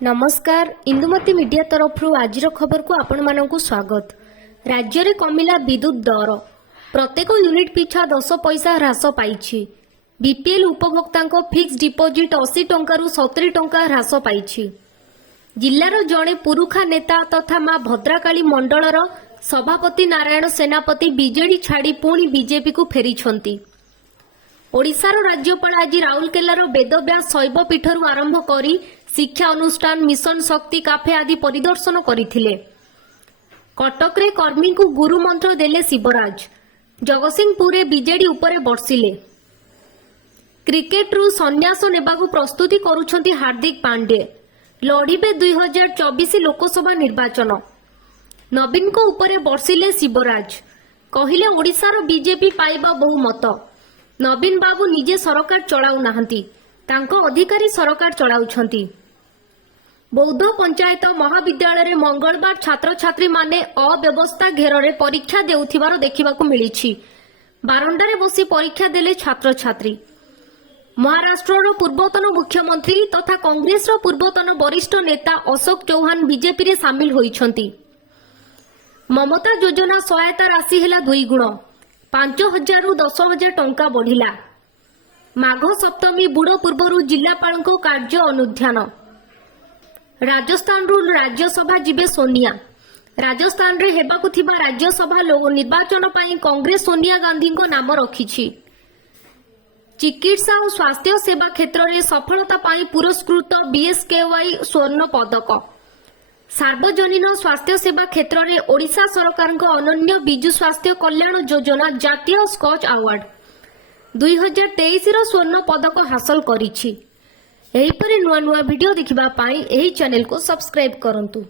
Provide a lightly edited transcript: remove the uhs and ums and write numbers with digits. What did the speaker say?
नमस्कार इंदुमती मीडिया तरफ आज खबर को आपण मानकु स्वागत। राज्य रे कमिला विद्युत दर प्रत्येक यूनिट पिछा 10 पैसा ह्रास पाइछि। बीपीएल उपभोक्ता फिक्स डिपोजिट 80 टंकारु 70 टंका ह्रास पाइछि। जिल्लार जणे पुरुखा नेता तथा मां भद्राकाली मंडलर सभापति नारायण सेनापति बीजेडी छाड़ी पुणी बीजेपी को फेरिछंती। ओडिशार राज्यपाल आज राउरकेलार वेदव्यास शैव पीठरू आरंभ करी शिक्षा अनुष्ठान मिशन शक्ति काफे आदि परिदर्शन करथिले। कटक रे कर्मी को गुरु मंत्र देले शिवराज। जगतसिंहपुर बीजेडी उपरे बर्षिले। क्रिकेट रु संन्यास नेबाकू प्रस्तुति करुछंती हार्दिक पांडे। लड़िबे 2024 लोकसभा निर्वाचन। नवीन को उपरे बर्षिले शिवराज। कहिले ओडिशार बीजेपी पाइबा बहुमत। नवीन बाबू निजे सरकार चलाउ नाहंती, तांको अधिकारी सरकार चलाउछंती। बौद्ध पंचायत महाविद्यालय रे मंगलवार छात्र छात्री माने अव्यवस्था घेରରେ परीक्षा देउथिबार देखिबाकू मिलिछि। बारंडारे बसी परीक्षा देले छात्र छात्री। महाराष्ट्रर पूर्वतन मुख्यमंत्री तथा कांग्रेसर पूर्वतन वरिष्ठ नेता अशोक चौहान बीजेपी रे शामिल होइछंती। ममता योजना सहायता राशि हेला 2 गुण 5,000 रु 10,000 टंका बढ़िला। माघ सप्तमी बुड़ पूर्व जिलापाल कार्य अनुध्यान। राजस्थान राज्यसभा जीवे सोनिया। राजस्थान रे हेबाकु थिबा राज्यसभा निर्वाचन पई कांग्रेस सोनिया गांधी को नाम रखिछि। चिकित्सा और स्वास्थ्य सेवा क्षेत्र में सफलता पाई पुरस्कृत बीएसकेवाई स्वर्ण पदक। सार्वजनीन स्वास्थ्य सेवा क्षेत्र में ओडिशा सरकार अनन्य बिजु स्वास्थ्य कल्याण योजना जातीय स्कॉच अवार्ड 2023 स्वर्ण पदक हासिल करिछि। एहिपरि नुआ नुआ वीडियो देखिबा पाई एही चैनल को सब्सक्राइब करंतु।